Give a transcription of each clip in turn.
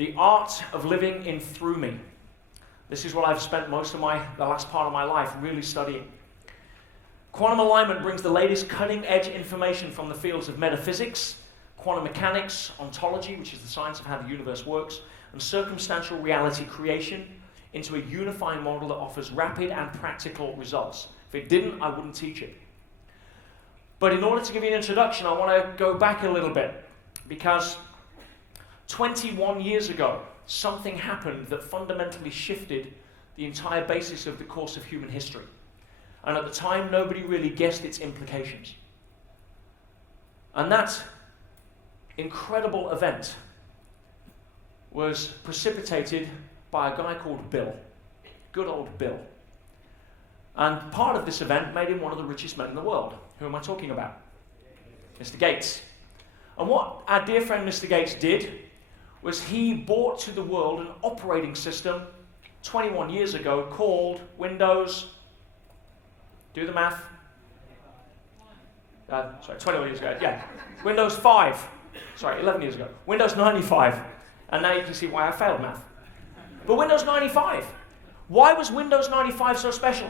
The art of living in through me. This is what I've spent the last part of my life really studying. Quantum alignment brings the latest cutting-edge information from the fields of metaphysics, quantum mechanics, ontology, which is the science of how the universe works, and circumstantial reality creation into a unifying model that offers rapid and practical results. If it didn't, I wouldn't teach it. But in order to give you an introduction, I want to go back a little bit, because 21 years ago, something happened that fundamentally shifted the entire basis of the course of human history. And at the time, nobody really guessed its implications. And that incredible event was precipitated by a guy called Bill. Good old Bill. And part of this event made him one of the richest men in the world. Who am I talking about? Mr. Gates. And what our dear friend Mr. Gates did was he brought to the world an operating system 21 years ago called Windows, do the math, 21 years ago, yeah, Windows 5, 11 years ago, Windows 95, and now you can see why I failed math. But Windows 95, why was Windows 95 so special?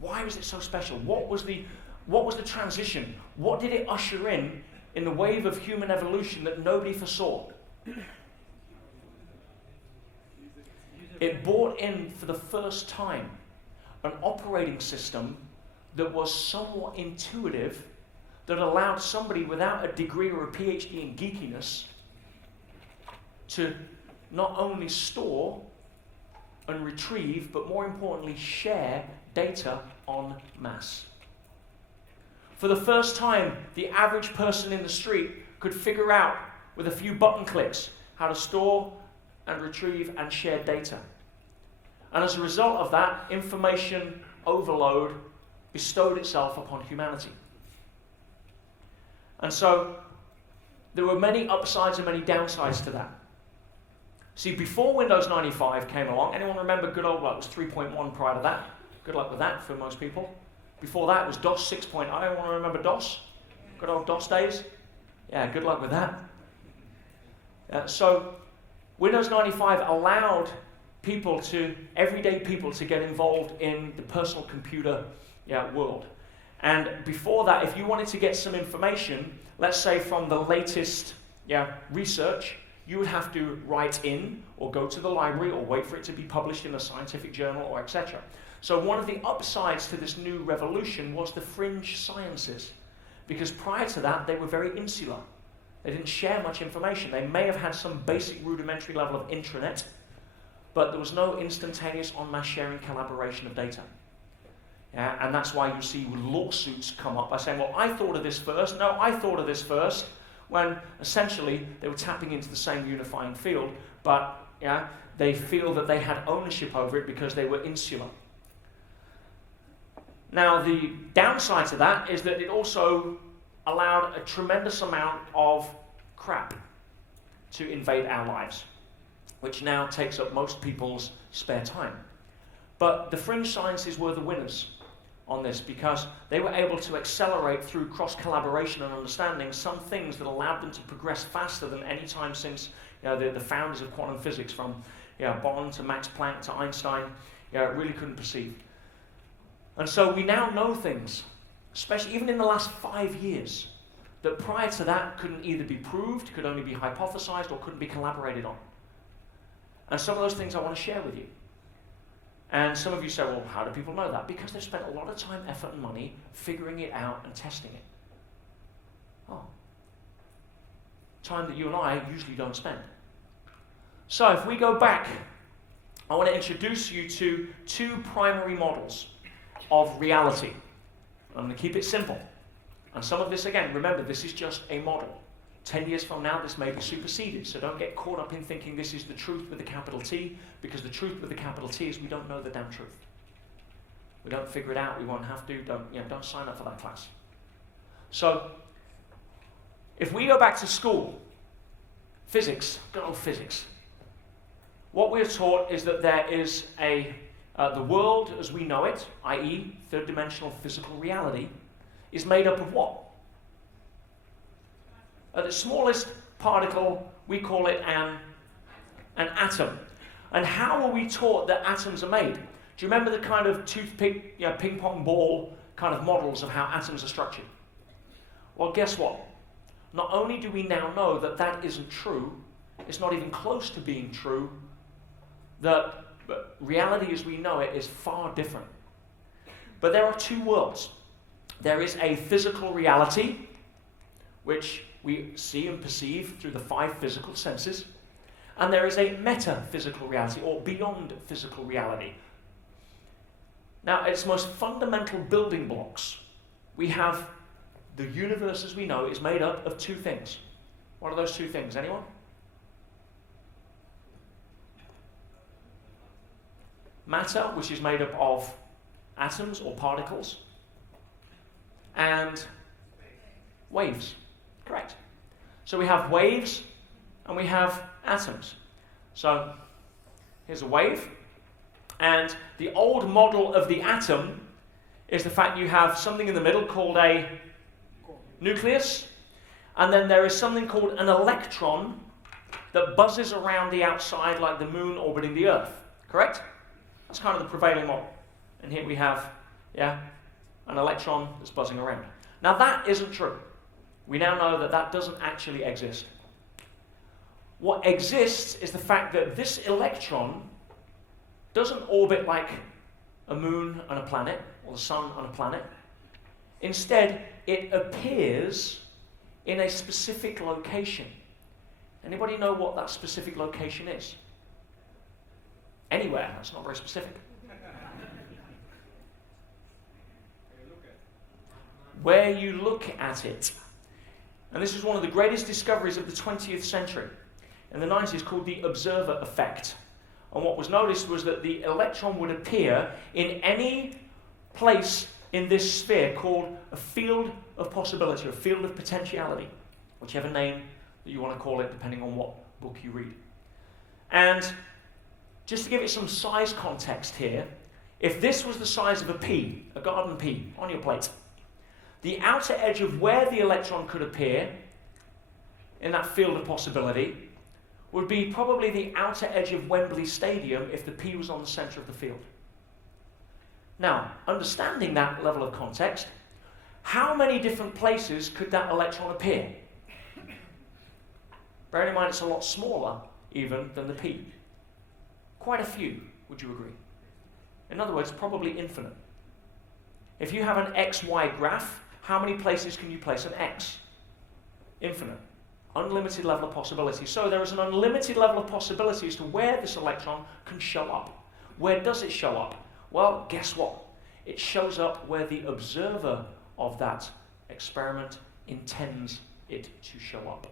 Why was it so special? What was the transition? What did it usher in the wave of human evolution that nobody foresaw? It brought in, for the first time, an operating system that was somewhat intuitive, that allowed somebody without a degree or a PhD in geekiness to not only store and retrieve, but more importantly, share data en masse. For the first time, the average person in the street could figure out, with a few button clicks, how to store and retrieve and share data. And as a result of that, information overload bestowed itself upon humanity. And so, there were many upsides and many downsides to that. See, before Windows 95 came along, anyone remember good old, it was 3.1 prior to that? Good luck with that for most people. Before that was DOS 6.0. Anyone remember DOS? Good old DOS days? Yeah, good luck with that. So Windows 95 allowed everyday people to get involved in the personal computer world. And before that, if you wanted to get some information, let's say from the latest research, you would have to write in or go to the library or wait for it to be published in a scientific journal or etc. So one of the upsides to this new revolution was the fringe sciences, because prior to that they were very insular. They didn't share much information. They may have had some basic rudimentary level of intranet, but there was no instantaneous en masse sharing collaboration of data. And that's why you see lawsuits come up by saying, well, I thought of this first. No, I thought of this first, when essentially they were tapping into the same unifying field, but they feel that they had ownership over it because they were insular. Now, the downside to that is that it also allowed a tremendous amount of crap to invade our lives, which now takes up most people's spare time. But the fringe sciences were the winners on this, because they were able to accelerate through cross-collaboration and understanding some things that allowed them to progress faster than any time since the founders of quantum physics, from Born to Max Planck to Einstein, really couldn't perceive. And so we now know things, especially even in the last 5 years, that prior to that couldn't either be proved, could only be hypothesized, or couldn't be collaborated on. And some of those things I want to share with you. And some of you say, well, how do people know that? Because they've spent a lot of time, effort, and money figuring it out and testing it. Oh. Time that you and I usually don't spend. So if we go back, I want to introduce you to two primary models of reality. I'm going to keep it simple. And some of this, again, remember, this is just a model. 10 years from now, this may be superseded, so don't get caught up in thinking this is the truth with a capital T, because the truth with a capital T is we don't know the damn truth. We don't figure it out, we won't have to, don't sign up for that class. So, if we go back to school, physics, good old physics, what we're taught is that there is the world as we know it, i.e. third-dimensional physical reality, is made up of what? At its smallest particle, we call it an atom. And how are we taught that atoms are made? Do you remember the kind of toothpick, ping pong ball kind of models of how atoms are structured? Well, guess what? Not only do we now know that that isn't true, it's not even close to being true, that reality as we know it is far different. But there are two worlds. There is a physical reality, which we see and perceive through the 5 physical senses, and there is a metaphysical reality, or beyond physical reality. Now, its most fundamental building blocks, we have the universe as we know is made up of 2 things. What are those 2 things? Anyone? Matter, which is made up of atoms or particles, and waves. Correct. So we have waves and we have atoms. So here's a wave, and the old model of the atom is the fact you have something in the middle called a nucleus, and then there is something called an electron that buzzes around the outside like the moon orbiting the Earth. Correct? That's kind of the prevailing model. And here we have, an electron that's buzzing around. Now that isn't true. We now know that that doesn't actually exist. What exists is the fact that this electron doesn't orbit like a moon and a planet, or the sun and a planet. Instead, it appears in a specific location. Anybody know what that specific location is? Anywhere. That's not very specific. Where you look at it. And this is one of the greatest discoveries of the 20th century. In the 90s, called the observer effect. And what was noticed was that the electron would appear in any place in this sphere called a field of possibility, or a field of potentiality, whichever name that you want to call it, depending on what book you read. And just to give it some size context here, if this was the size of a pea, a garden pea, on your plate, the outer edge of where the electron could appear in that field of possibility would be probably the outer edge of Wembley Stadium if the pea was on the center of the field. Now, understanding that level of context, how many different places could that electron appear? Bearing in mind it's a lot smaller even than the pea. Quite a few, would you agree? In other words, probably infinite. If you have an XY graph, how many places can you place an X? Infinite. Unlimited level of possibility. So there is an unlimited level of possibility as to where this electron can show up. Where does it show up? Well, guess what? It shows up where the observer of that experiment intends it to show up.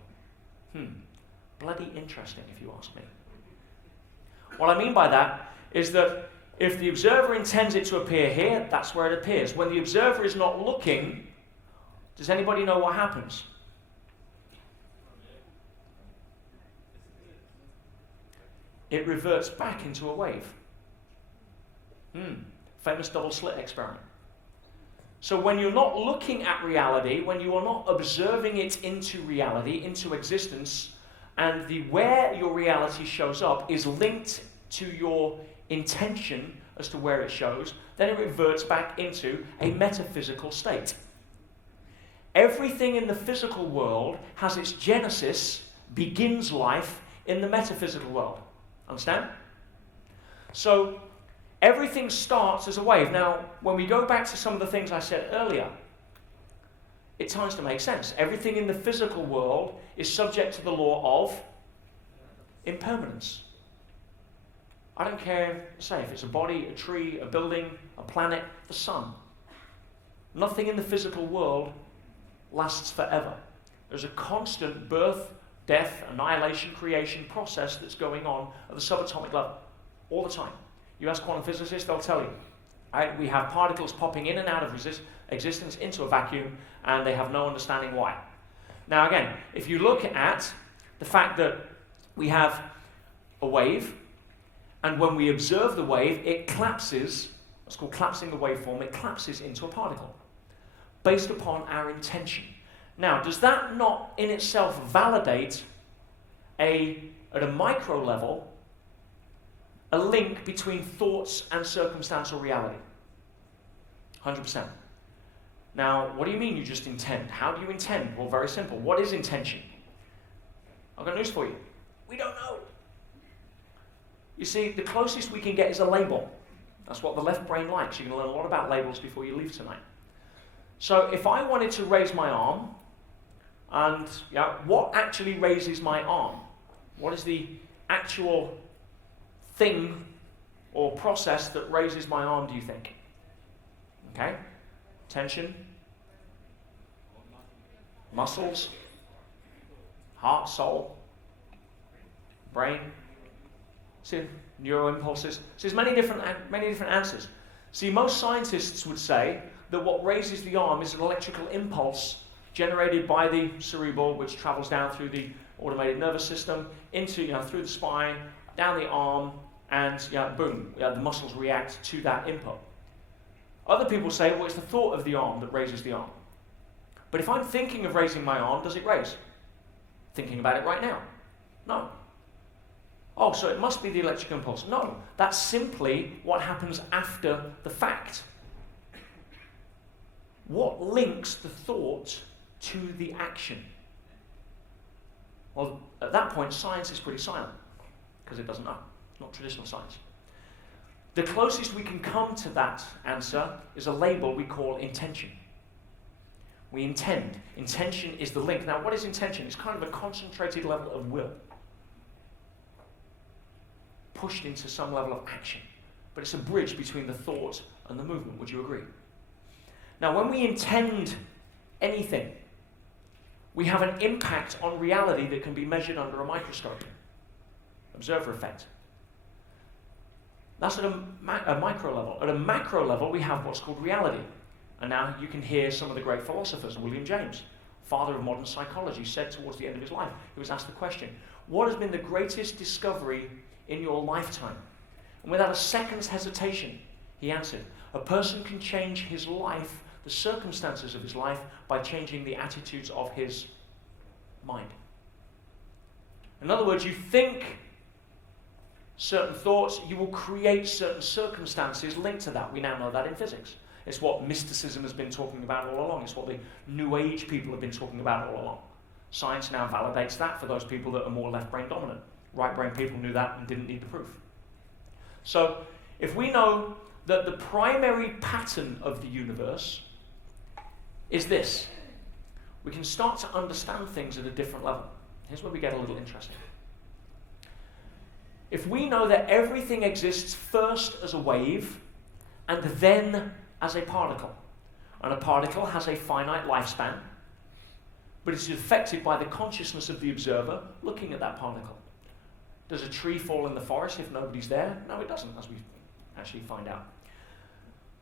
Bloody interesting, if you ask me. What I mean by that is that if the observer intends it to appear here, that's where it appears. When the observer is not looking, does anybody know what happens? It reverts back into a wave. Famous double slit experiment. So when you're not looking at reality, when you are not observing it into reality, into existence, and the where your reality shows up is linked to your intention as to where it shows, then it reverts back into a metaphysical state. Everything in the physical world has its genesis, begins life in the metaphysical world. Understand? So everything starts as a wave. Now, when we go back to some of the things I said earlier, it tends to make sense. Everything in the physical world is subject to the law of impermanence. I don't care, say, if it's a body, a tree, a building, a planet, the sun. Nothing in the physical world lasts forever. There's a constant birth, death, annihilation, creation process that's going on at the subatomic level all the time. You ask quantum physicists, they'll tell you. We have particles popping in and out of existence into a vacuum, and they have no understanding why. Now again, if you look at the fact that we have a wave, and when we observe the wave, it collapses, it's called collapsing the waveform, it collapses into a particle, based upon our intention. Now, does that not in itself validate at a micro level, a link between thoughts and circumstantial reality. 100%. Now, what do you mean you just intend? How do you intend? Well, very simple. What is intention? I've got news for you. We don't know. You see, the closest we can get is a label. That's what the left brain likes. You're going to learn a lot about labels before you leave tonight. So if I wanted to raise my arm, and what actually raises my arm? What is the actual thing or process that raises my arm, do you think? Okay? Tension, muscles, heart, soul, brain, see, neural impulses. So there's many different answers. See, most scientists would say that what raises the arm is an electrical impulse generated by the cerebral, which travels down through the automated nervous system, into, through the spine, down the arm, and boom, the muscles react to that input. Other people say, well, it's the thought of the arm that raises the arm. But if I'm thinking of raising my arm, does it raise? Thinking about it right now? No. Oh, so it must be the electric impulse. No, that's simply what happens after the fact. What links the thought to the action? Well, at that point, science is pretty silent, because it doesn't know. It's not traditional science. The closest we can come to that answer is a label we call intention. We intend. Intention is the link. Now, what is intention? It's kind of a concentrated level of will, pushed into some level of action. But it's a bridge between the thought and the movement. Would you agree? Now, when we intend anything, we have an impact on reality that can be measured under a microscope. Observer effect. That's at a micro level. At a macro level, we have what's called reality. And now you can hear some of the great philosophers. William James, father of modern psychology, said towards the end of his life, he was asked the question, what has been the greatest discovery in your lifetime? And without a second's hesitation, he answered, a person can change his life, the circumstances of his life, by changing the attitudes of his mind. In other words, you think certain thoughts, you will create certain circumstances linked to that. We now know that in physics. It's what mysticism has been talking about all along. It's what the New Age people have been talking about all along. Science now validates that for those people that are more left brain dominant. Right brain people knew that and didn't need the proof. So, if we know that the primary pattern of the universe is this, we can start to understand things at a different level. Here's where we get a little interesting. If we know that everything exists first as a wave and then as a particle, and a particle has a finite lifespan, but it's affected by the consciousness of the observer looking at that particle. Does a tree fall in the forest if nobody's there? No, it doesn't, as we actually find out.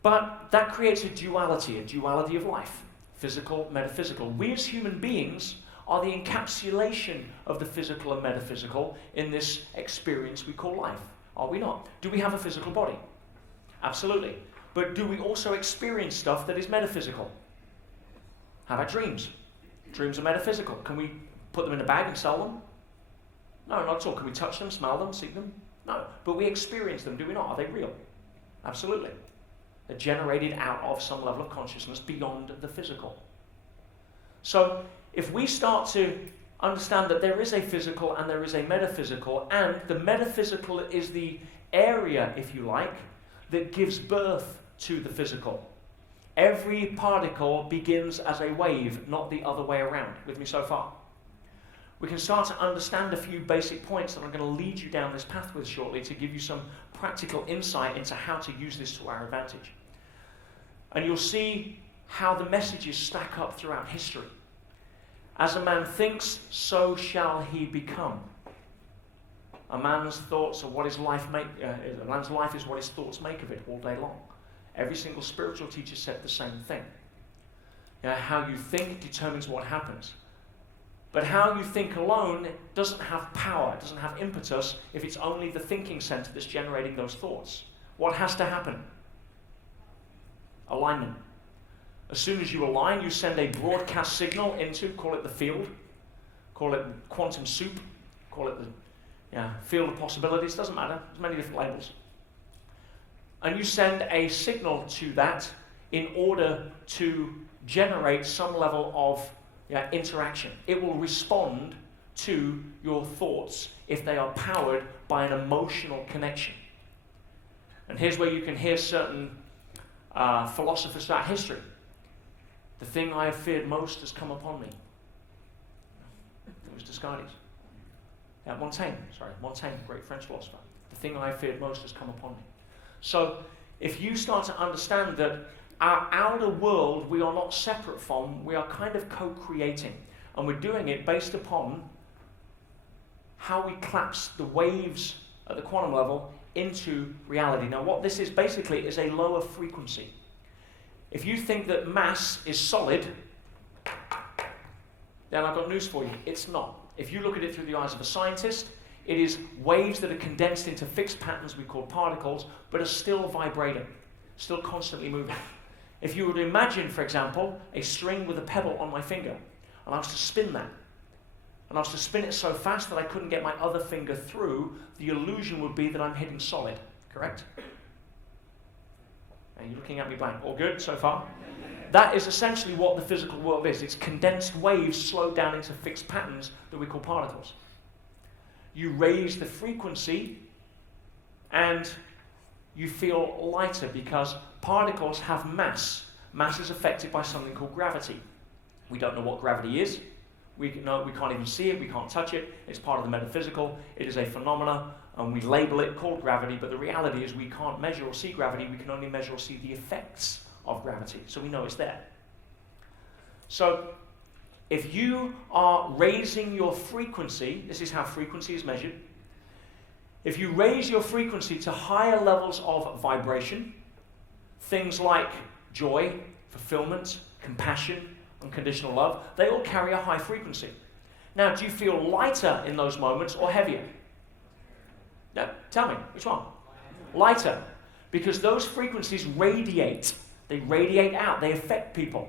But that creates a duality of life, physical, metaphysical. We as human beings are the encapsulation of the physical and metaphysical in this experience we call life. Are we not? Do we have a physical body? Absolutely. But do we also experience stuff that is metaphysical? How about dreams? Dreams are metaphysical. Can we put them in a bag and sell them? No, not at all. Can we touch them, smell them, see them? No. But we experience them, do we not? Are they real? Absolutely. They're generated out of some level of consciousness beyond the physical. So, if we start to understand that there is a physical and there is a metaphysical, and the metaphysical is the area, if you like, that gives birth to the physical. Every particle begins as a wave, not the other way around. With me so far? We can start to understand a few basic points that I'm going to lead you down this path with shortly to give you some practical insight into how to use this to our advantage. And you'll see how the messages stack up throughout history. As a man thinks, so shall he become. A man's thoughts are what his life a man's life is what his thoughts make of it all day long. Every single spiritual teacher said the same thing. How you think determines what happens. But how you think alone doesn't have power, it doesn't have impetus if it's only the thinking center that's generating those thoughts. What has to happen? Alignment. As soon as you align, you send a broadcast signal into, call it the field, call it quantum soup, call it the field of possibilities, doesn't matter, there's many different labels. And you send a signal to that in order to generate some level of interaction. It will respond to your thoughts if they are powered by an emotional connection. And here's where you can hear certain philosophers throughout history. The thing I have feared most has come upon me. It was Descartes. Montaigne, great French philosopher. The thing I have feared most has come upon me. So if you start to understand that our outer world we are not separate from, we are kind of co-creating. And we're doing it based upon how we collapse the waves at the quantum level into reality. Now what this is basically is a lower frequency. If you think that mass is solid, then I've got news for you. It's not. If you look at it through the eyes of a scientist, it is waves that are condensed into fixed patterns we call particles, but are still vibrating, still constantly moving. If you were to imagine, for example, a string with a pebble on my finger, and I was to spin that, and I was to spin it so fast that I couldn't get my other finger through, the illusion would be that I'm hitting solid, correct? Are you looking at me blank? All good so far? That is essentially what the physical world is. It's condensed waves slowed down into fixed patterns that we call particles. You raise the frequency and you feel lighter because particles have mass. Mass is affected by something called gravity. We don't know what gravity is. We can't even see it, we can't touch it. It's part of the metaphysical. It is a phenomena, and we label it called gravity, but the reality is we can't measure or see gravity, we can only measure or see the effects of gravity, so we know it's there. So, if you are raising your frequency, this is how frequency is measured, if you raise your frequency to higher levels of vibration, things like joy, fulfillment, compassion, unconditional love, they all carry a high frequency. Now, do you feel lighter in those moments or heavier? No, tell me, which one? Lighter. Because those frequencies radiate. They radiate out. They affect people.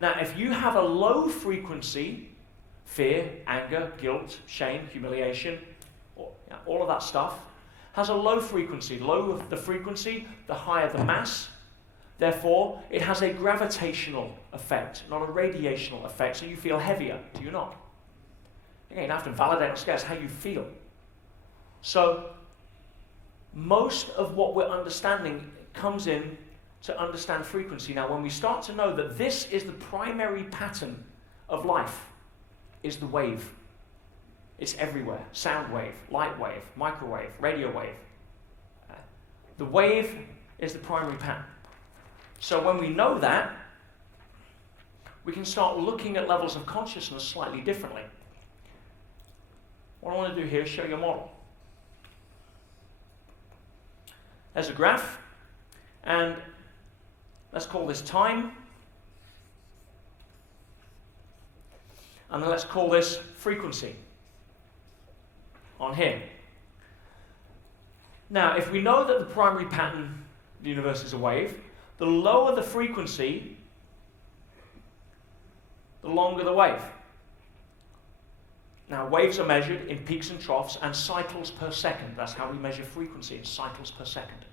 Now, if you have a low frequency, fear, anger, guilt, shame, humiliation, all of that stuff, has a low frequency. The lower the frequency, the higher the mass. Therefore, it has a gravitational effect, not a radiational effect, so you feel heavier, do you not? Again, you have to validate and guess how you feel. So, most of what we're understanding comes in to understand frequency. Now, when we start to know that this is the primary pattern of life, is the wave. It's everywhere. Sound wave, light wave, microwave, radio wave. The wave is the primary pattern. So when we know that, we can start looking at levels of consciousness slightly differently. What I want to do here is show you a model. There's a graph, and let's call this time, and then let's call this frequency on here. Now, if we know that the primary pattern of the universe is a wave, the lower the frequency, the longer the wave. Now, waves are measured in peaks and troughs and cycles per second. That's how we measure frequency, in cycles per second.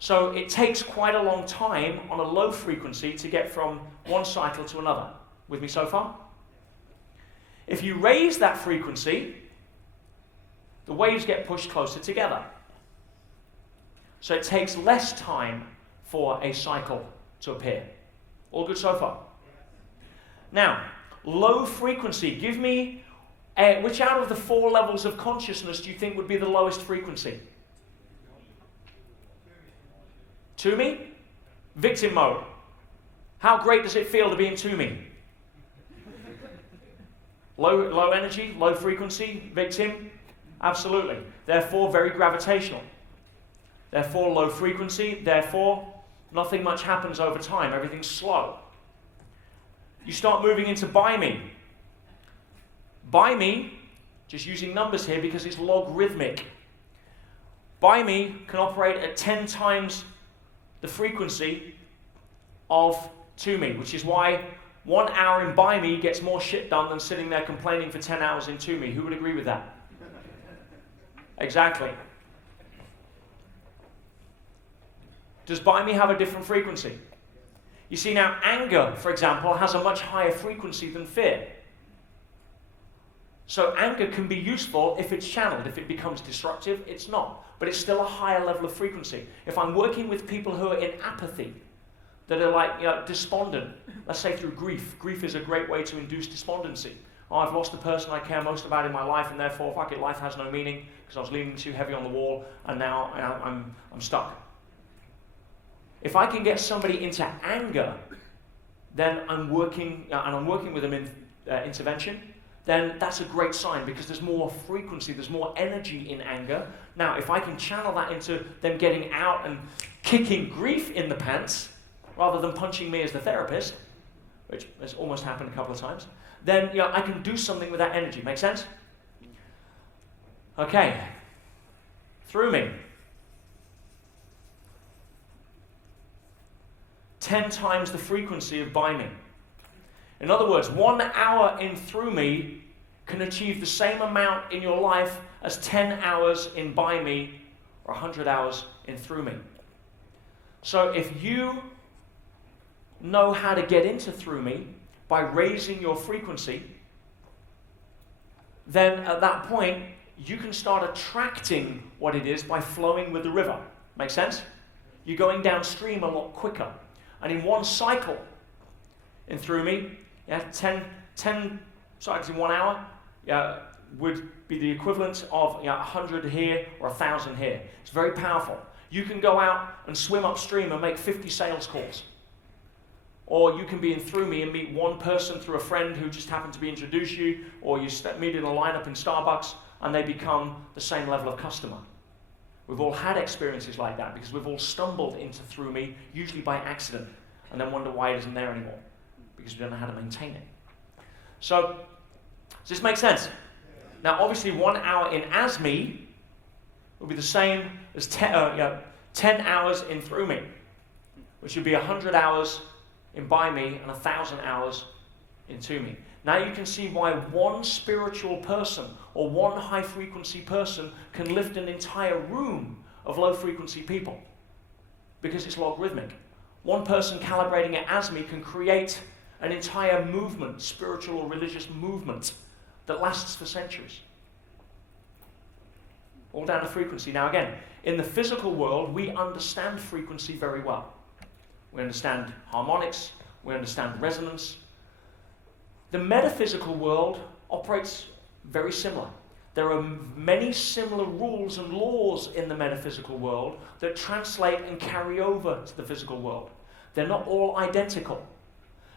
So it takes quite a long time on a low frequency to get from one cycle to another. With me so far? If you raise that frequency, the waves get pushed closer together. So it takes less time for a cycle to appear. All good so far? Now, low frequency. Give me, which out of the 4 levels of consciousness do you think would be the lowest frequency? To me? Victim mode. How great does it feel to be in to me? Low energy, low frequency, victim? Absolutely. Therefore, very gravitational. Therefore, low frequency. Therefore, nothing much happens over time. Everything's slow. You start moving into by me. By me, just using numbers here because it's logarithmic. By me can operate at 10 times the frequency of to me, which is why 1 hour in by me gets more shit done than sitting there complaining for 10 hours in to me. Who would agree with that? Exactly. Does by me have a different frequency? You see now, anger, for example, has a much higher frequency than fear. So anger can be useful if it's channeled. If it becomes destructive, it's not. But it's still a higher level of frequency. If I'm working with people who are in apathy, that are like, despondent, let's say through grief. Grief is a great way to induce despondency. Oh, I've lost the person I care most about in my life, and therefore, fuck it, life has no meaning because I was leaning too heavy on the wall, and now I'm stuck. If I can get somebody into anger, then I'm working with them in intervention, then that's a great sign because there's more frequency, there's more energy in anger. Now, if I can channel that into them getting out and kicking grief in the pants, rather than punching me as the therapist, which has almost happened a couple of times, then I can do something with that energy. Make sense? Okay. Through me. 10 times the frequency of by me. In other words, 1 hour in through me can achieve the same amount in your life as 10 hours in by me or 100 hours in through me. So if you know how to get into through me by raising your frequency, then at that point you can start attracting what it is by flowing with the river. Make sense? You're going downstream a lot quicker. And in one cycle, in through me, 10 cycles in 1 hour would be the equivalent of 100 here or 1,000 here. It's very powerful. You can go out and swim upstream and make 50 sales calls. Or you can be in through me and meet one person through a friend who just happened to be introduced you, or you meet in a lineup in Starbucks and they become the same level of customer. We've all had experiences like that because we've all stumbled into through me, usually by accident, and then wonder why it isn't there anymore because we don't know how to maintain it. So, does this make sense? Now, obviously, 1 hour in as me will be the same as 10 hours in through me, which would be 100 hours in by me and 1,000 hours into me. Now you can see why one spiritual person or one high frequency person can lift an entire room of low frequency people, because it's logarithmic. One person calibrating it as me can create an entire movement, spiritual or religious movement, that lasts for centuries. All down to frequency. Now again, in the physical world, we understand frequency very well. We understand harmonics, we understand resonance. The metaphysical world operates very similar. There are many similar rules and laws in the metaphysical world that translate and carry over to the physical world. They're not all identical,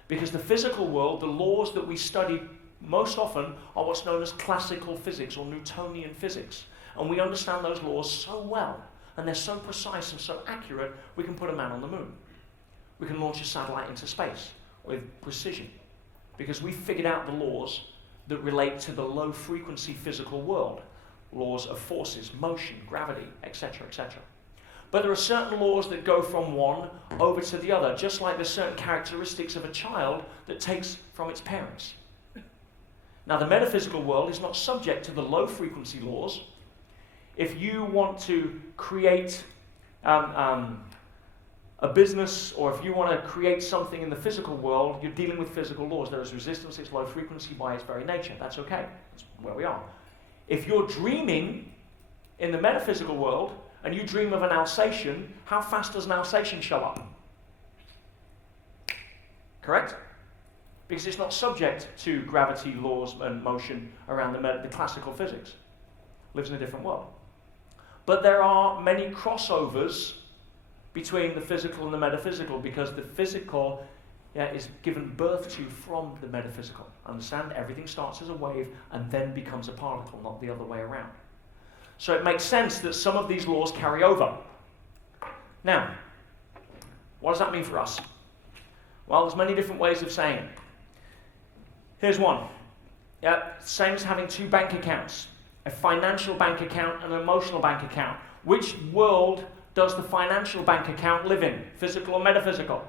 because the physical world, the laws that we study most often are what's known as classical physics or Newtonian physics. And we understand those laws so well, and they're so precise and so accurate, we can put a man on the moon. We can launch a satellite into space with precision, because we figured out the laws that relate to the low frequency physical world. Laws of forces, motion, gravity, etc., etc. But there are certain laws that go from one over to the other, just like there's certain characteristics of a child that takes from its parents. Now, the metaphysical world is not subject to the low frequency laws. If you want to create a business, or if you want to create something in the physical world, you're dealing with physical laws. There is resistance, it's low frequency by its very nature. That's okay. That's where we are. If you're dreaming in the metaphysical world, and you dream of an Alsatian, how fast does an Alsatian show up? Correct? Because it's not subject to gravity, laws, and motion around the classical physics. Lives in a different world. But there are many crossovers between the physical and the metaphysical, because the physical is given birth to from the metaphysical. Understand? Everything starts as a wave and then becomes a particle, not the other way around. So it makes sense that some of these laws carry over. Now, what does that mean for us? Well, there's many different ways of saying it. Here's one. Same as having two bank accounts. A financial bank account and an emotional bank account. Which world does the financial bank account live in? Physical or metaphysical?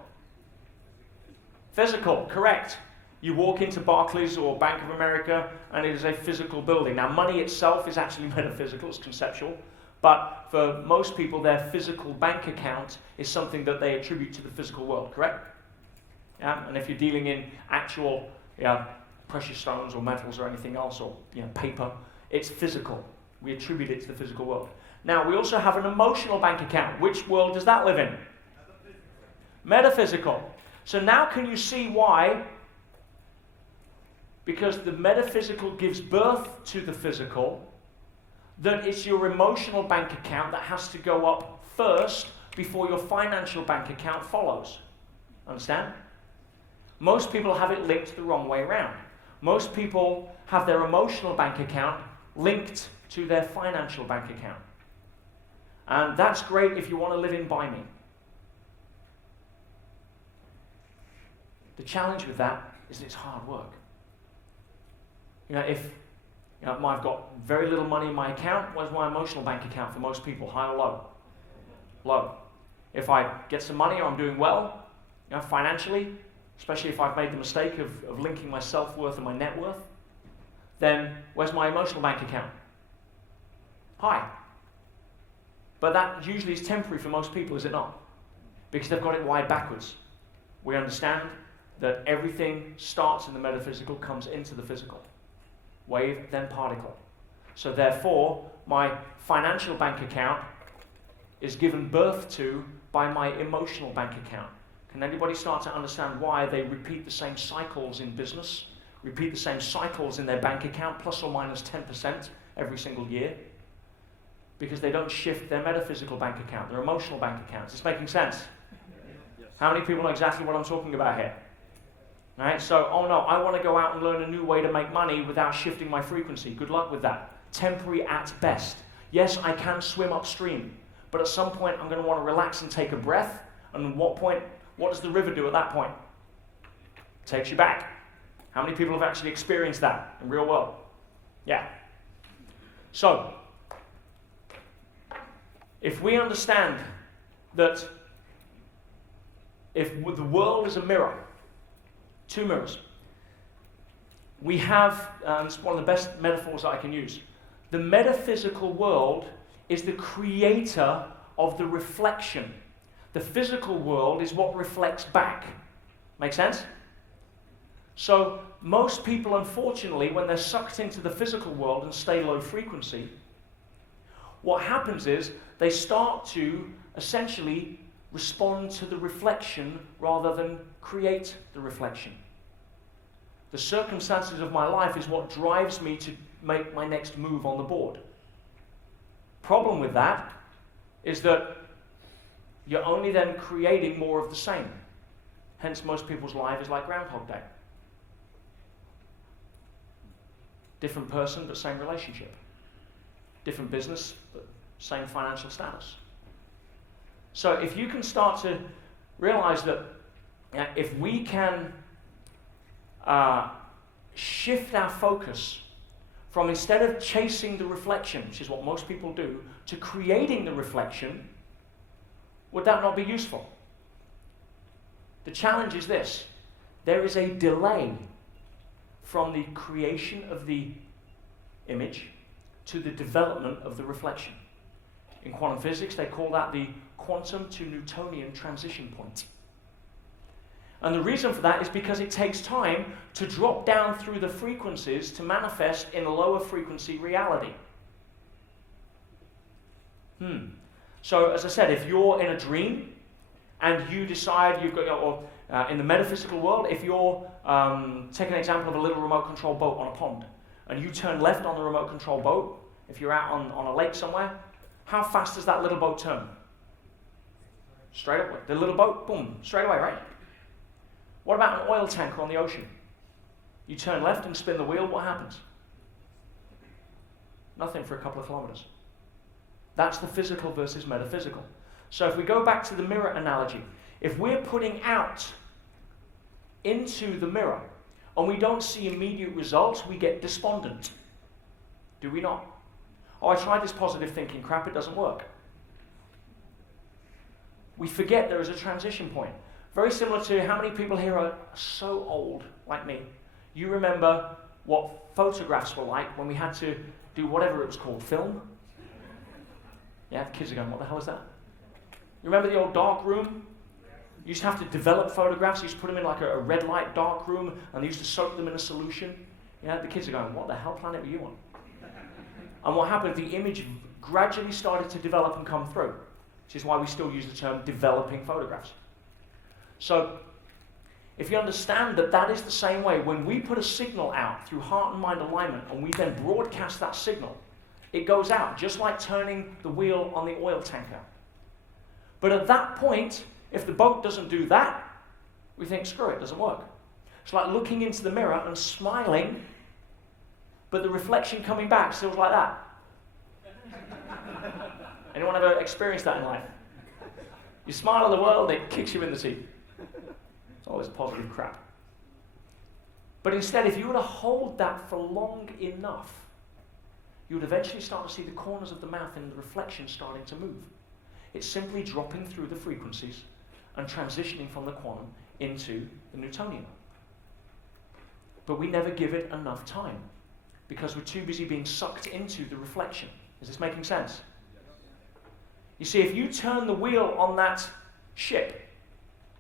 Physical, correct. You walk into Barclays or Bank of America and it is a physical building. Now money itself is actually metaphysical, it's conceptual, but for most people their physical bank account is something that they attribute to the physical world, correct? Yeah? And if you're dealing in actual precious stones or metals or anything else, or paper, it's physical. We attribute it to the physical world. Now we also have an emotional bank account. Which world does that live in? Metaphysical. So now can you see why? Because the metaphysical gives birth to the physical, that it's your emotional bank account that has to go up first before your financial bank account follows. Understand? Most people have it linked the wrong way around. Most people have their emotional bank account linked to their financial bank account. And that's great if you want to live in by me. The challenge with that is that it's hard work. If I've got very little money in my account, where's my emotional bank account for most people? High or low? Low. If I get some money or I'm doing well, financially, especially if I've made the mistake of linking my self-worth and my net worth, then where's my emotional bank account? High. But that usually is temporary for most people, is it not? Because they've got it wired backwards. We understand that everything starts in the metaphysical, comes into the physical. Wave, then particle. So therefore, my financial bank account is given birth to by my emotional bank account. Can anybody start to understand why they repeat the same cycles in business, repeat the same cycles in their bank account, plus or minus 10% every single year? Because they don't shift their metaphysical bank account, their emotional bank accounts. It's making sense? Yes. How many people know exactly what I'm talking about here? Right? So, oh no, I want to go out and learn a new way to make money without shifting my frequency. Good luck with that. Temporary at best. Yes, I can swim upstream, but at some point I'm going to want to relax and take a breath. And what does the river do at that point? Takes you back. How many people have actually experienced that in real world? Yeah. So, if we understand that if the world is a mirror, two mirrors, we have, it's one of the best metaphors that I can use, the metaphysical world is the creator of the reflection. The physical world is what reflects back. Make sense? So most people, unfortunately, when they're sucked into the physical world and stay low frequency, what happens is they start to essentially respond to the reflection rather than create the reflection. The circumstances of my life is what drives me to make my next move on the board. Problem with that is that you're only then creating more of the same. Hence most people's life is like Groundhog Day. Different person, but same relationship. Different business, but same financial status. So if you can start to realize that if we can shift our focus from, instead of chasing the reflection, which is what most people do, to creating the reflection, would that not be useful? The challenge is this: there is a delay from the creation of the image to the development of the reflection. In quantum physics, they call that the quantum to Newtonian transition point. And the reason for that is because it takes time to drop down through the frequencies to manifest in a lower frequency reality. So, as I said, if you're in a dream and you decide you've got, or in the metaphysical world, if you're, take an example of a little remote control boat on a pond, and you turn left on the remote control boat, if you're out on a lake somewhere, how fast does that little boat turn? Straight away. The little boat, boom, straight away, right? What about an oil tanker on the ocean? You turn left and spin the wheel, what happens? Nothing for a couple of kilometers. That's the physical versus metaphysical. So if we go back to the mirror analogy, if we're putting out into the mirror and we don't see immediate results, we get despondent. Do we not? Oh, I tried this positive thinking crap, it doesn't work. We forget there is a transition point. Very similar to how many people here are so old, like me. You remember what photographs were like when we had to do whatever it was called, film? Yeah, the kids are going, what the hell is that? You remember the old dark room? You used to have to develop photographs. You used to put them in like a red light dark room, and they used to soak them in a solution. Yeah, the kids are going, what the hell planet were you on? And what happened, the image gradually started to develop and come through, which is why we still use the term developing photographs. So, if you understand that that is the same way, when we put a signal out through heart and mind alignment, and we then broadcast that signal, it goes out, just like turning the wheel on the oil tanker. But at that point, if the boat doesn't do that, we think, screw it, doesn't work. It's like looking into the mirror and smiling, but the reflection coming back still like that. Anyone ever experienced that in life? You smile at the world, it kicks you in the teeth. It's all this positive crap. But instead, if you were to hold that for long enough, you would eventually start to see the corners of the mouth and the reflection starting to move. It's simply dropping through the frequencies and transitioning from the quantum into the Newtonian. But we never give it enough time because we're too busy being sucked into the reflection. Is this making sense? You see, if you turn the wheel on that ship,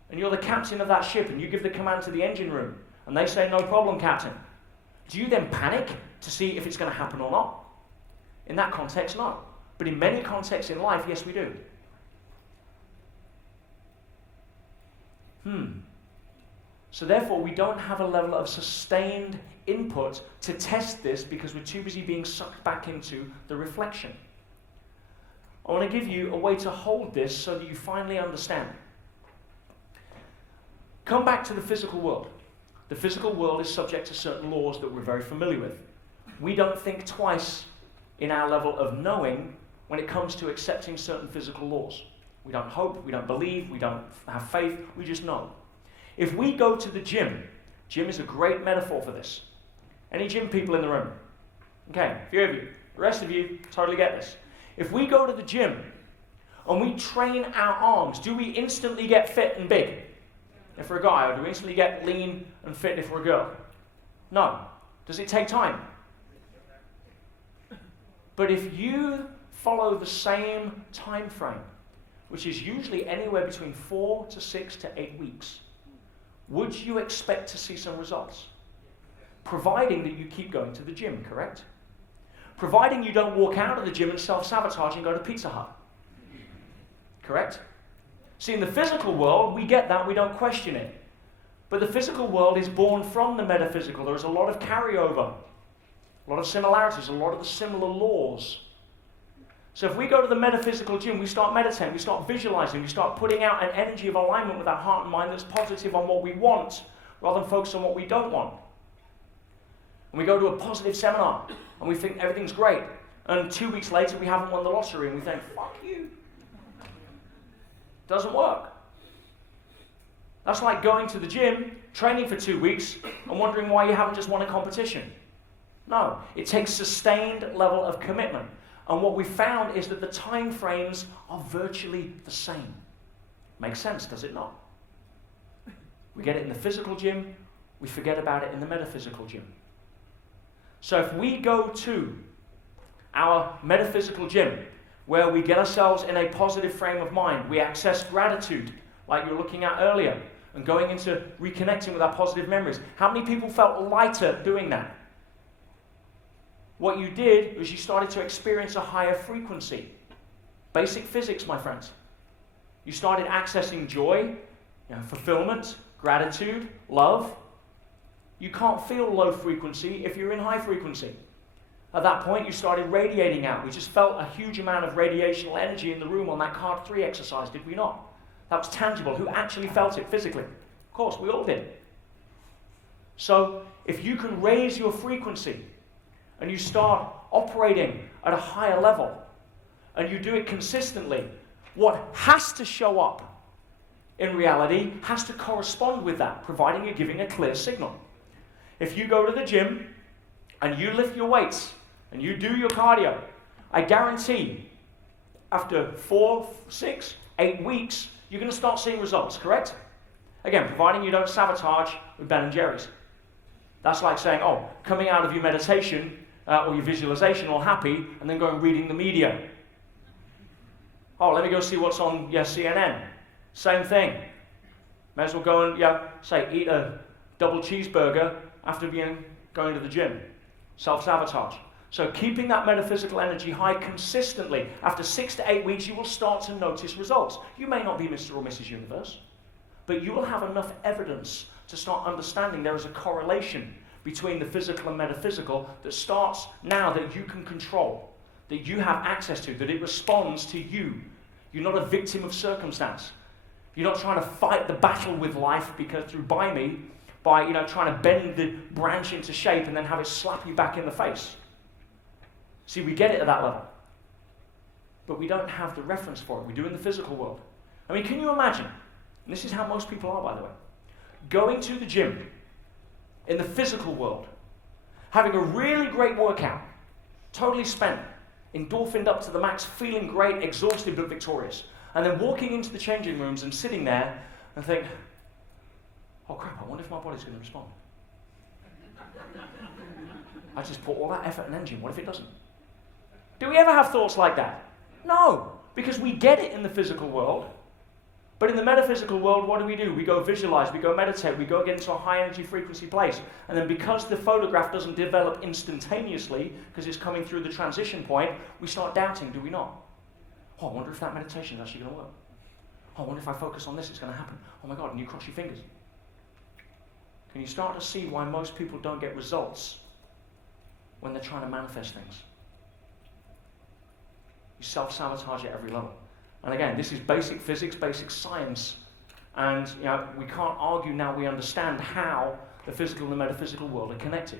and you're the captain of that ship, and you give the command to the engine room, and they say, no problem, captain, do you then panic to see if it's going to happen or not? In that context, no. But in many contexts in life, yes, we do. So therefore, we don't have a level of sustained input to test this because we're too busy being sucked back into the reflection. I want to give you a way to hold this so that you finally understand. Come back to the physical world. The physical world is subject to certain laws that we're very familiar with. We don't think twice in our level of knowing when it comes to accepting certain physical laws. We don't hope, we don't believe, we don't have faith, we just know. If we go to the gym is a great metaphor for this. Any gym people in the room? Okay, a few of you. The rest of you totally get this. If we go to the gym and we train our arms, do we instantly get fit and big? If we're a guy, or do we instantly get lean and fit if we're a girl? No. Does it take time? But if you follow the same time frame, which is usually anywhere between 4 to 6 to 8 weeks, would you expect to see some results? Providing that you keep going to the gym, correct? Providing you don't walk out of the gym and self-sabotage and go to Pizza Hut. Correct? See, in the physical world, we get that, we don't question it. But the physical world is born from the metaphysical. There is a lot of carryover, a lot of similarities, a lot of the similar laws. So if we go to the metaphysical gym, we start meditating, we start visualizing, we start putting out an energy of alignment with our heart and mind that's positive on what we want, rather than focus on what we don't want. And we go to a positive seminar, and we think everything's great. And 2 weeks later, we haven't won the lottery, and we think, fuck you. Doesn't work. That's like going to the gym, training for 2 weeks, and wondering why you haven't just won a competition. No, it takes sustained level of commitment. And what we found is that the time frames are virtually the same. Makes sense, does it not? We get it in the physical gym, we forget about it in the metaphysical gym. So if we go to our metaphysical gym, where we get ourselves in a positive frame of mind, we access gratitude, like you were looking at earlier, and going into reconnecting with our positive memories. How many people felt lighter doing that? What you did was you started to experience a higher frequency. Basic physics, my friends. You started accessing joy, fulfillment, gratitude, love. You can't feel low frequency if you're in high frequency. At that point, you started radiating out. We just felt a huge amount of radiational energy in the room on that card 3 exercise, did we not? That was tangible. Who actually felt it physically? Of course, we all did. So, if you can raise your frequency, and you start operating at a higher level, and you do it consistently, what has to show up in reality has to correspond with that, providing you're giving a clear signal. If you go to the gym, and you lift your weights, and you do your cardio, I guarantee, after 4, 6, 8 weeks, you're going to start seeing results, correct? Again, providing you don't sabotage with Ben and Jerry's. That's like saying, oh, coming out of your meditation or your visualization all happy and then going reading the media. Oh, let me go see what's on CNN. Same thing. May as well go and, say, eat a double cheeseburger after going to the gym. Self-sabotage. So keeping that metaphysical energy high consistently, after 6 to 8 weeks, you will start to notice results. You may not be Mr. or Mrs. Universe, but you will have enough evidence to start understanding there is a correlation between the physical and metaphysical that starts now that you can control, that you have access to, that it responds to you. You're not a victim of circumstance. You're not trying to fight the battle with life by trying to bend the branch into shape and then have it slap you back in the face. See, we get it at that level. But we don't have the reference for it. We do in the physical world. I mean, can you imagine, and this is how most people are, by the way, going to the gym in the physical world, having a really great workout, totally spent, endorphined up to the max, feeling great, exhausted but victorious, and then walking into the changing rooms and sitting there and think, oh crap, I wonder if my body's going to respond. I just put all that effort and energy, what if it doesn't? Do we ever have thoughts like that? No, because we get it in the physical world. But in the metaphysical world, what do? We go visualize, we go meditate, we go get into a high energy frequency place. And then because the photograph doesn't develop instantaneously, because it's coming through the transition point, we start doubting, do we not? Oh, I wonder if that meditation is actually going to work. Oh, I wonder if I focus on this, it's going to happen. Oh my God, and you cross your fingers. Can you start to see why most people don't get results when they're trying to manifest things? You self-sabotage at every level. And again, this is basic physics, basic science, and we can't argue now we understand how the physical and the metaphysical world are connected.